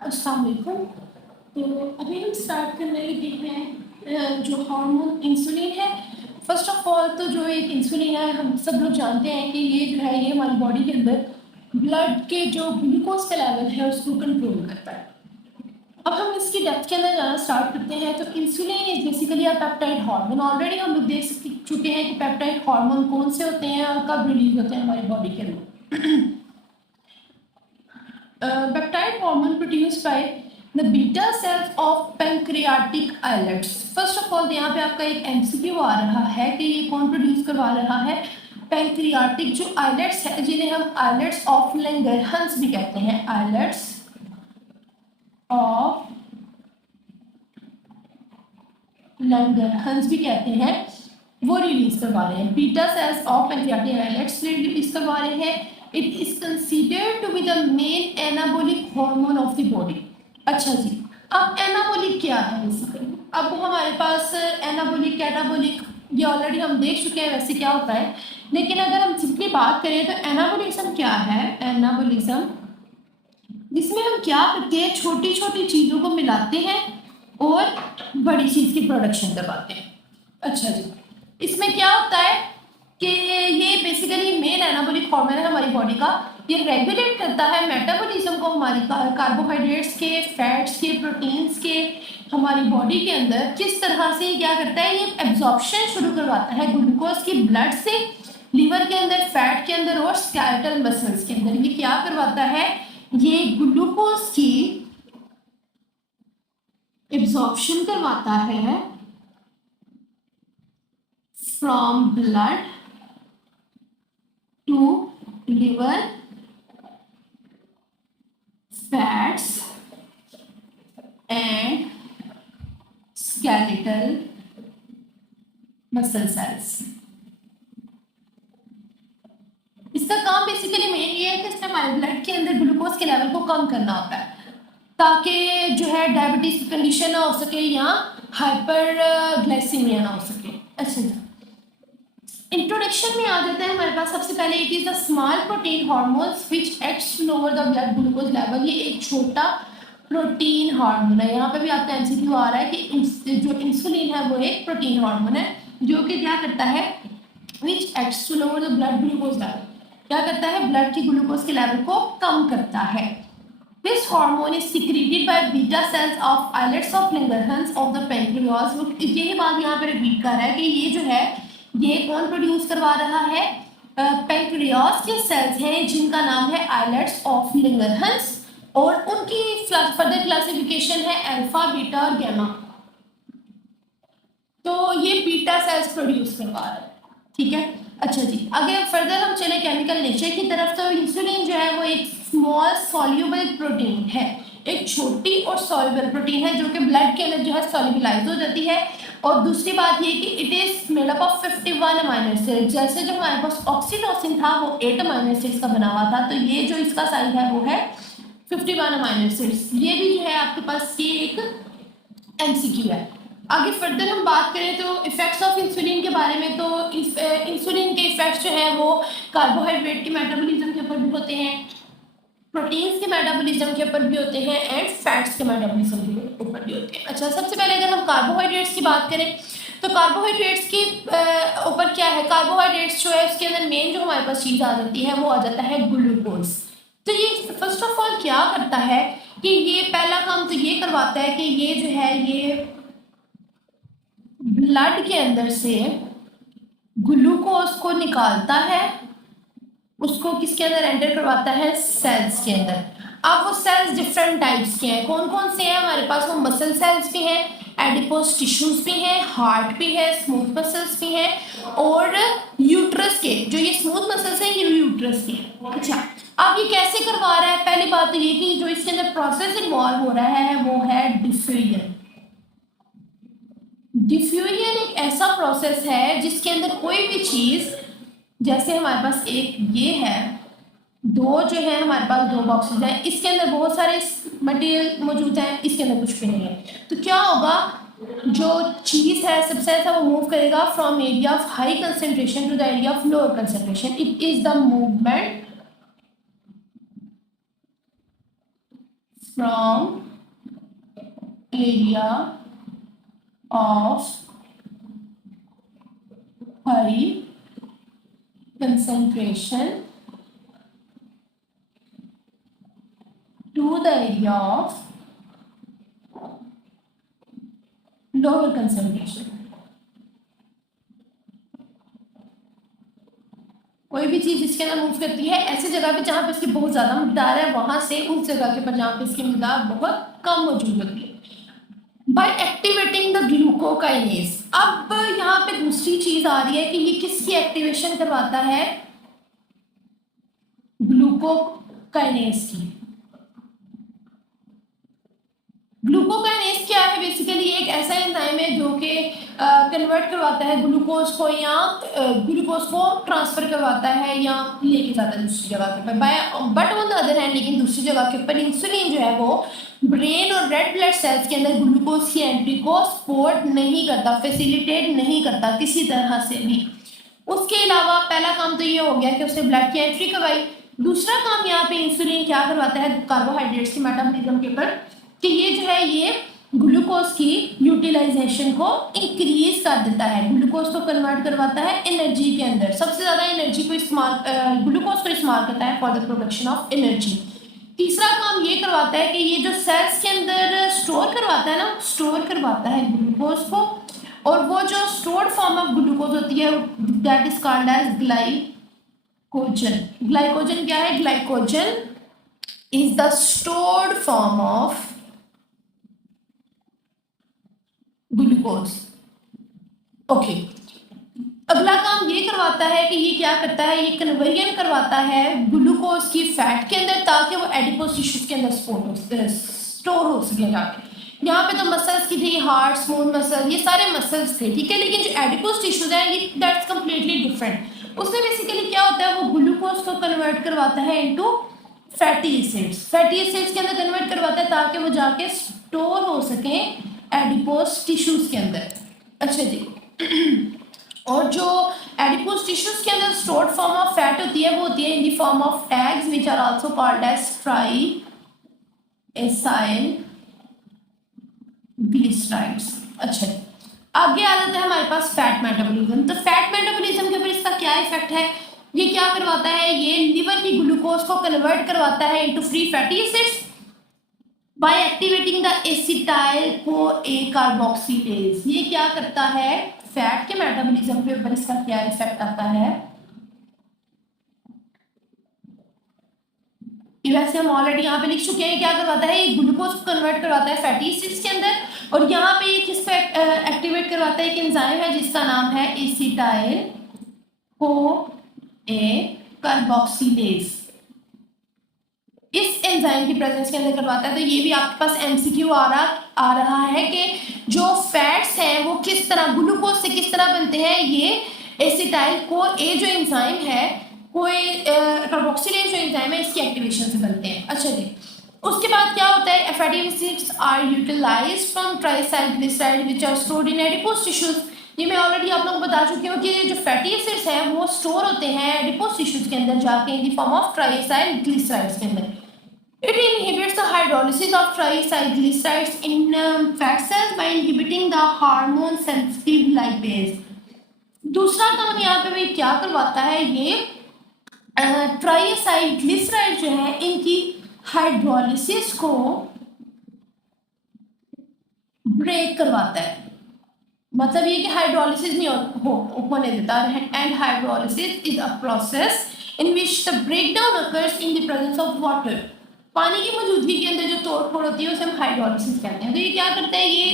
अस्सलाम वालेकुम। तो अभी हम स्टार्ट करने लगे हैं जो हार्मोन इंसुलिन है। फर्स्ट ऑफ ऑल तो जो एक इंसुलिन है हम सब लोग जानते हैं कि ये जो है ये हमारी बॉडी के अंदर ब्लड के जो ग्लूकोज का लेवल है उसको कंट्रोल करता है। अब हम इसकी डेप्थ के अंदर जाना स्टार्ट करते हैं। तो insulin is basically a peptide hormone. Already हम लोग चुके हैं कि पेप्टाइड हार्मोन कौन से होते हैं और कब रिलीज होते हैं हमारी बॉडी के अंदर। peptide hormone produced by the beta cells of pancreatic islets. First of all यहाँ पे आपका एक एमसीक्यू आ रहा है कि ये कौन प्रोड्यूस करवा रहा है? पैंक्रियाटिक जो आइलेट्स है जिन्हें हम आइलेट्स ऑफ लैंगरहंस भी कहते हैं, आइलेट्स ऑफ लैंगरहंस भी कहते हैं, वो रिलीज करवा रहे हैं। Beta cells of pancreatic islets release करवा रहे हैं। It is considered to be the main anabolic hormone of the body. अच्छा जी, अब एनाबोलिक क्या है बेसिकली? अब हमारे पास एनाबोलिक कैटाबोलिक ये ऑलरेडी हम देख चुके हैं वैसे क्या होता है, लेकिन अगर हम सिंपली बात करें तो एनाबोलिज्म क्या है? एनाबोलिज्म जिसमें हम क्या करते हैं, छोटी छोटी चीज़ों को मिलाते हैं और बड़ी चीज़ की प्रोडक्शन करवाते हैं। अच्छा जी, इसमें क्या होता है कि ये बेसिकली मेन एनाबॉलिक हार्मोन है हमारी बॉडी का। ये रेगुलेट करता है मेटाबॉलिज्म को हमारी कार्बोहाइड्रेट्स के, फैट्स के, प्रोटीन्स के हमारी बॉडी के अंदर। किस तरह से क्या करता है, ये एब्जॉर्प्शन शुरू करवाता है ग्लूकोज की ब्लड से लीवर के अंदर, फैट के अंदर और स्केलेटल मसल्स के अंदर। ये क्या करवाता है, ये ग्लूकोज की एब्जॉर्प्शन करवाता है from blood to liver, fats and skeletal muscle cells. इसका काम बेसिकली मेन ये है कि इसमें हमारे ब्लड के अंदर ग्लूकोज के लेवल को कम करना होता है ताकि जो है डायबिटीज की कंडीशन ना हो सके या हाइपर ग्लाइसीमिया ना हो सके। अच्छा जी, इंट्रोडक्शन में आ जाता है हमारे पास। सबसे पहले it is the small protein hormones which acts to lower the blood glucose level. ये एक छोटा प्रोटीन हार्मोन है। यहाँ पे भी आपका एमसीक्यू आ रहा है कि जो इंसुलिन है वो एक प्रोटीन हार्मोन है जो कि क्या करता है, which acts to lower the blood glucose level. क्या करता है, ब्लड की ग्लूकोज के लेवल को कम करता है। This hormone is secreted by beta cells of islets of Langerhans of the pancreas। यही बात यहाँ पे रिपीट कर रहा है कि ये जो है ये कौन प्रोड्यूस करवा रहा है? पैंक्रियास के सेल्स हैं जिनका नाम है आइलेट्स ऑफ लिंगरहंस और उनकी फर्दर क्लासिफिकेशन है अल्फा, बीटा और गैमा। तो ये बीटा सेल्स प्रोड्यूस करवा रहा है, ठीक है। अच्छा जी, अगर फर्दर हम चले केमिकल नेचर की तरफ तो इंसुलिन जो है वो एक स्मॉल सॉल्युबल प्रोटीन है, एक छोटी और सॉल्युबल प्रोटीन है जो कि ब्लड के अंदर जो है सॉल्युबलाइज हो जाती है। और दूसरी बात ये कि it is made up of 51 amino acid. जैसे जो हमारे पास ऑक्सीटोसिन था वो 8 अमाइनो एसिड्स का बना हुआ था, तो ये जो इसका साइज है वो है 51 अमाइनो एसिड्स। ये भी जो है आपके पास ये एक एमसीक्यू है। आगे फर्दर हम बात करें तो इफेक्ट्स ऑफ इंसुलिन के बारे में, तो इंसुलिन के इफेक्ट्स जो है वो कार्बोहाइड्रेट के मेटाबॉलिज्म के ऊपर भी होते हैं, प्रोटीन्स के मेटाबॉलिज्म के ऊपर भी होते हैं एंड फैट्स के मेटाबॉलिज्म के ऊपर भी होते हैं। अच्छा, सबसे पहले अगर हम कार्बोहाइड्रेट्स की बात करें तो कार्बोहाइड्रेट्स के ऊपर क्या है, कार्बोहाइड्रेट्स जो है उसके अंदर मेन जो हमारे पास चीज़ आ जाती है वो आ जाता है ग्लूकोज। तो ये फर्स्ट ऑफ ऑल क्या करता है कि ये पहला काम तो ये करवाता है कि ये जो है ये ब्लड के अंदर से ग्लूकोज को निकालता है, उसको किसके अंदर एंटर करवाता है, सेल्स के अंदर। अब वो सेल्स डिफरेंट टाइप्स के हैं। कौन कौन से हैं हमारे पास? वो मसल सेल्स भी हैं, एडिपोज टिश्यूज भी हैं, हार्ट भी है, स्मूथ मसल्स भी हैं और यूट्रस के जो ये स्मूथ मसल्स हैं ये यूट्रस के हैं। अच्छा, अब ये कैसे करवा रहा है? पहली बात तो ये कि जो इसके अंदर प्रोसेस इन्वॉल्व हो रहा है वो है डिफ्यूजन। डिफ्यूजन एक ऐसा प्रोसेस है जिसके अंदर कोई भी चीज़, जैसे हमारे पास एक ये है, दो जो है हमारे पास दो बॉक्सेस हैं, इसके अंदर बहुत सारे मटेरियल मौजूद हैं, इसके अंदर कुछ भी नहीं है। तो क्या होगा, जो चीज़ है सब्सटेंस है वो मूव करेगा from area of high concentration to the area of lower concentration. It is the movement from area of high concentration to the area of lower concentration। कोई भी चीज इसके अंदर मूव करती है ऐसी जगह पे जहां पे इसकी बहुत ज्यादा मकदार है, वहां से उस जगह के पर जहां पे इसकी मकदार बहुत कम मौजूद होती है। By activating the glucokinase. अब यहाँ पे दूसरी चीज आ रही है कि ये किसकी एक्टिवेशन करवाता है? ग्लूकोकाइनेज की। ग्लूकोकाइनेज क्या है? बेसिकली एक ऐसा एंजाइम है जो कि कन्वर्ट करवाता है ग्लूकोज को, या ग्लूकोज को ट्रांसफर करवाता है या लेके जाता है दूसरी जगह के ऊपर। But on the other hand, लेकिन दूसरी जगह के ऊपर इंसुलिन जो है वो ब्रेन और रेड ब्लड सेल्स के अंदर ग्लूकोज की एंट्री को सपोर्ट नहीं करता, फैसिलिटेट नहीं करता किसी तरह से भी। उसके अलावा पहला काम तो ये हो गया कि उसने ब्लड की एंट्री करवाई। दूसरा काम यहाँ पे इंसुलिन क्या करवाता है कार्बोहाइड्रेट्स की मेटाबॉलिज्म के ऊपर, कि ये जो है ये ग्लूकोज की यूटिलाइजेशन को इंक्रीज कर देता है, ग्लूकोज को कन्वर्ट करवाता है एनर्जी के अंदर। सबसे ज्यादा एनर्जी को इस्तेमाल ग्लूकोज को इस्तेमाल करता है for the production of energy. तीसरा काम ये करवाता है कि ये जो सेल्स के अंदर स्टोर करवाता है ना, स्टोर करवाता है ग्लूकोज को, और वो जो स्टोर्ड फॉर्म ऑफ ग्लूकोज होती है that is called as glycogen. Glycogen क्या है? Glycogen is the stored form of glucose. Okay, अगला काम ये करवाता है कि ये क्या करता है? ये कन्वर्जन करवाता है ग्लूकोज की फैट के अंदर, ताकि वो एडिपोज टिश्यूज के अंदर स्टोर हो सके जाके। यहाँ पे तो मसल्स की थी, हार्ट, स्मूथ मसल, ये सारे मसल्स थे, ठीक है। लेकिन जो एडिपोज टिश्यूज है ये दैट्स कंप्लीटली डिफरेंट। उसमें बेसिकली क्या होता है? वो ग्लूकोज को कन्वर्ट करवाता है into fatty acids. Fatty acids के अंदर कन्वर्ट करवाता है ताकि वो जाके स्टोर हो सके एडिपोज टिश्यूज के अंदर। अच्छा जी, और जो एडिपोज टिश्यूज के अंदर स्टोर्ड फॉर्म ऑफ फैट होती है वो होती है in the form of tags which are also called as triacylglycerides. अच्छा, आगे आ जाता है हमारे पास फैट मेटाबॉलिज्म। तो फैट मेटाबॉलिज्म के ऊपर इसका क्या इफेक्ट है? ये क्या करवाता है? ये लिवर की ग्लूकोज को कन्वर्ट करवाता है into free fatty acids bye activating the acetyl CoA carboxylase. ये क्या करता है? फैट के मेटाबॉलिज्म के ऊपर इसका क्या इफेक्ट आता है? वैसे हम ऑलरेडी यहाँ पे लिख चुके हैं। क्या करवाता है? ये ग्लूकोज को कन्वर्ट करवाता है फैटी एसिड्स के अंदर, और यहाँ पे ये किसको एक्टिवेट करवाता है? एक एंजाइम है जिसका नाम है एसिटाइल CoA कार्बोक्सिलेज। इस एंजाइम की प्रेजेंस के अंदर करवाता है। तो ये भी आपके पास एमसीक्यू आ रहा है कि जो फैट्स हैं वो किस तरह ग्लूकोज से किस तरह बनते हैं? ये एसिटाइल CoA जो एंजाइम है, कार्बोक्सिलेज जो एंजाइम है, इसकी एक्टिवेशन से बनते हैं। अच्छा जी, उसके बाद क्या होता है? Fatty acids are utilized from triacylglyceride which are stored in adipose tissues. ये मैं ऑलरेडी आप लोगों को बता चुकी हूँ कि जो फैटी एसिड्स हैं वो स्टोर होते हैं एडिपोज टिश्यूज के अंदर जाके इन the form of triacyl glycerides के अंदर। It inhibits the hydrolysis of triglycerides in fat cells by inhibiting the hormone sensitive lipase। दूसरा काम यहाँ पे भी क्या करवाता है? ये ट्राइसाइग्लिसराइड जो है इनकी हाइड्रोलिसिस को ब्रेक करवाता है। मतलब ये कि हाइड्रोलिसिस नहीं होने देता। And hydrolysis is a process in which the breakdown occurs in the presence of water. पानी की मौजूदगी के अंदर जो तोड़फोड़ होती है उसे हम हाइड्रोलिसिस कहते हैं। तो ये क्या करता है? ये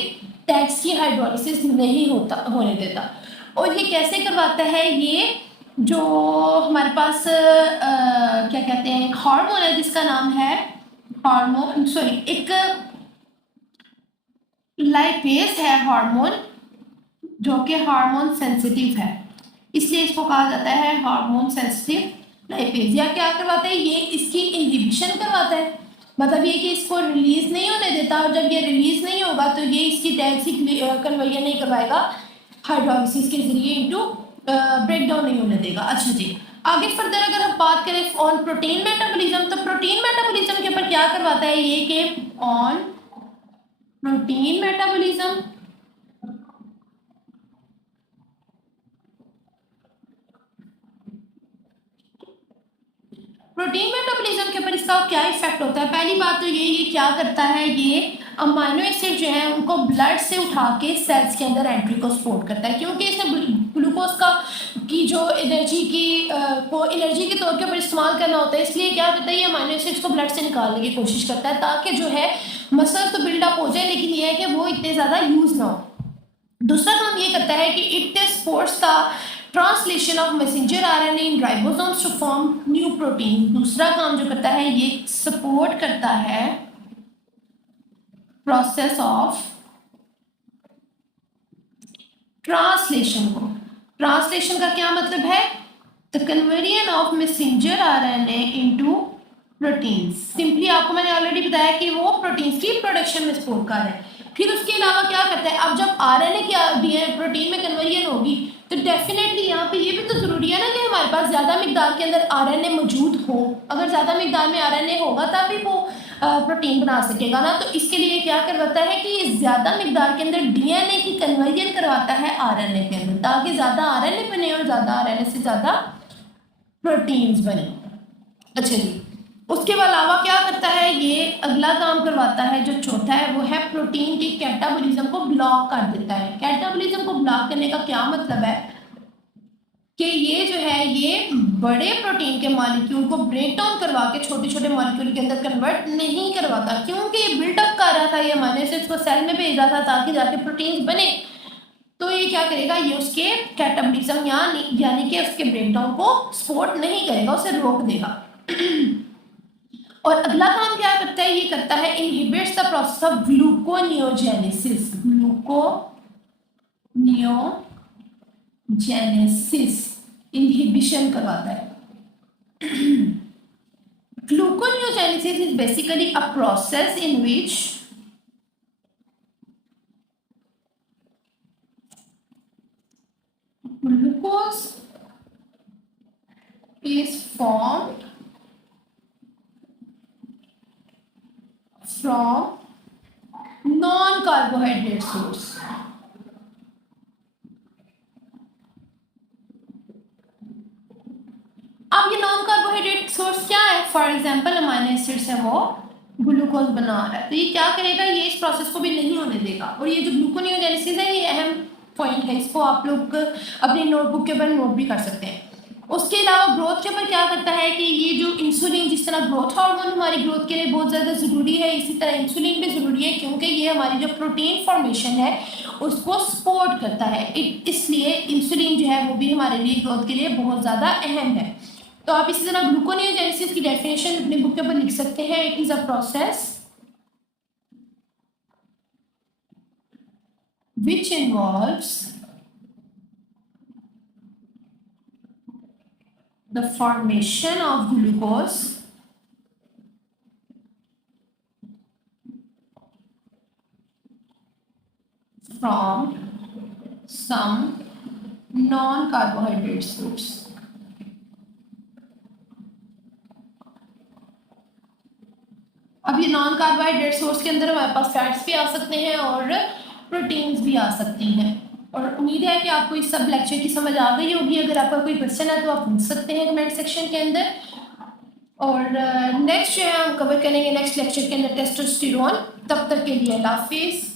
टैग्स की हाइड्रोलिसिस नहीं होने देता। और ये कैसे करवाता है? ये जो हमारे पास क्या कहते हैं, एक हार्मोन है जिसका नाम है एक लाइपेज है हार्मोन, जो कि हार्मोन सेंसिटिव है, इसलिए इसको कहा जाता है हार्मोन सेंसिटिव लाइपेज। या क्या करवाता है? ये इसकी इनहिबिशन करवाता है। मतलब ये कि इसको रिलीज नहीं होने देता, और जब ये रिलीज नहीं होगा तो ये इसकी टैग से कन्वर्जन नहीं करवाएगा हाइड्रोलिसिस के जरिए इनटू ब्रेकडाउन नहीं होने देगा। अच्छा जी, आगे फर्दर अगर हम बात करें ऑन प्रोटीन मेटाबॉलिज्म, तो प्रोटीन मेटाबॉलिज्म के ऊपर क्या करवाता है ये कि on protein metabolism, protein metabolism के ऊपर इसका क्या इफेक्ट होता है। पहली बात तो ये क्या करता है, ये अमाइनो एसिड जो है उनको ब्लड से उठा के सेल्स के अंदर एंट्री को सपोर्ट करता है, क्योंकि इसमें ग्लूकोज का की जो एनर्जी की को एनर्जी के तौर के ऊपर इस्तेमाल करना होता है, इसलिए क्या करता है ये अमाइनो एसिड्स को ब्लड से निकालने की कोशिश करता है ताकि जो है मसल तो बिल्डअप हो जाए, लेकिन ये है कि वो इतने ज़्यादा यूज़ ना हो। दूसरा काम ये करता है कि it supports the translation of messenger RNA in ribosomes to form new protein. दूसरा काम जो करता है ये सपोर्ट करता है प्रोसेस ऑफ ट्रांसलेशन को। ट्रांसलेशन का क्या मतलब है, the conversion of messenger RNA into proteins. Simply आपको मैंने ऑलरेडी बताया कि वो प्रोटीन्स की प्रोडक्शन में सपोर्ट कर रहा है। फिर उसके अलावा क्या करता है, अब जब आरएनए की डीएनए प्रोटीन में कन्वर्जन होगी तो डेफिनेटली यहाँ पे ये भी तो जरूरी है ना कि हमारे पास ज़्यादा मिकदार के अंदर आरएनए मौजूद हो। अगर ज़्यादा मिकदार में आरएनए होगा तभी वो प्रोटीन बना सकेगा ना। तो इसके लिए क्या करवाता है कि ये ज़्यादा मिकदार के अंदर डीएनए की कन्वर्जन करवाता है आरएनए के अंदर, ताकि ज़्यादा आरएनए बने और ज़्यादा आरएनए से ज़्यादा प्रोटीन्स बने। अच्छा जी, उसके अलावा क्या करता है, ये अगला काम करवाता है जो चौथा है वो है प्रोटीन की कैटाबॉलिज्म को ब्लॉक कर देता है। कैटाबॉलिज्म को ब्लॉक करने का क्या मतलब है कि ये जो है ये बड़े प्रोटीन के मॉलिक्यूल को ब्रेक डाउन करवा के छोटे छोटे मॉलिक्यूल के अंदर कन्वर्ट नहीं करवाता, क्योंकि ये बिल्डअप कर रहा था, ये अमीनो एसिड्स को सेल में भेज रहा था ताकि जाके प्रोटीन्स बने। तो ये क्या करेगा, ये उसके कैटाबॉलिज्म यानी कि उसके ब्रेकडाउन को सपोर्ट नहीं करेगा, उसे रोक देगा। और अगला काम क्या करता है, ये करता है inhibits the process of gluconeogenesis. Gluconeogenesis inhibition करवाता है। Gluconeogenesis is basically a process in which glucose is formed from non-carbohydrate source। अब ये नॉन कार्बोहाइड्रेट सोर्स क्या है, फॉर एग्जांपल अमीनो एसिड्स है वो ग्लूकोज बना रहा है, तो ये क्या करेगा, ये इस प्रोसेस को भी नहीं होने देगा। और ये जो ग्लूकोनियोजेनेसिस है ये अहम पॉइंट है, इसको आप लोग अपनी नोटबुक के ऊपर नोट भी कर सकते हैं। उसके अलावा ग्रोथ के ऊपर क्या करता है कि ये जो इंसुलिन, जिस तरह ग्रोथ हार्मोन हमारी ग्रोथ के लिए बहुत ज़्यादा ज़रूरी है, इसी तरह इंसुलिन भी ज़रूरी है, क्योंकि ये हमारी जो प्रोटीन फॉर्मेशन है उसको सपोर्ट करता है। इसलिए इंसुलिन जो है वो भी हमारे लिए ग्रोथ के लिए बहुत ज़्यादा अहम है। तो आप इसी तरह ग्लूकोनियोजेनेसिस की डेफिनेशन अपनी बुक के ऊपर लिख सकते हैं। It is a process which involves the formation of glucose from some non-carbohydrate source। अब ये नॉन कार्बोहाइड्रेट सोर्स के अंदर हमारे पास फैट्स भी आ सकते हैं और प्रोटीन्स भी आ सकती हैं। और उम्मीद है कि आपको इस सब लेक्चर की समझ आ गई होगी। अगर आपका कोई क्वेश्चन है तो आप पूछ सकते हैं कमेंट सेक्शन के अंदर। और नेक्स्ट जो है हम कवर करेंगे नेक्स्ट लेक्चर के अंदर टेस्टोस्टेरोन। तब तक के लिए अल्लाह हाफिज़।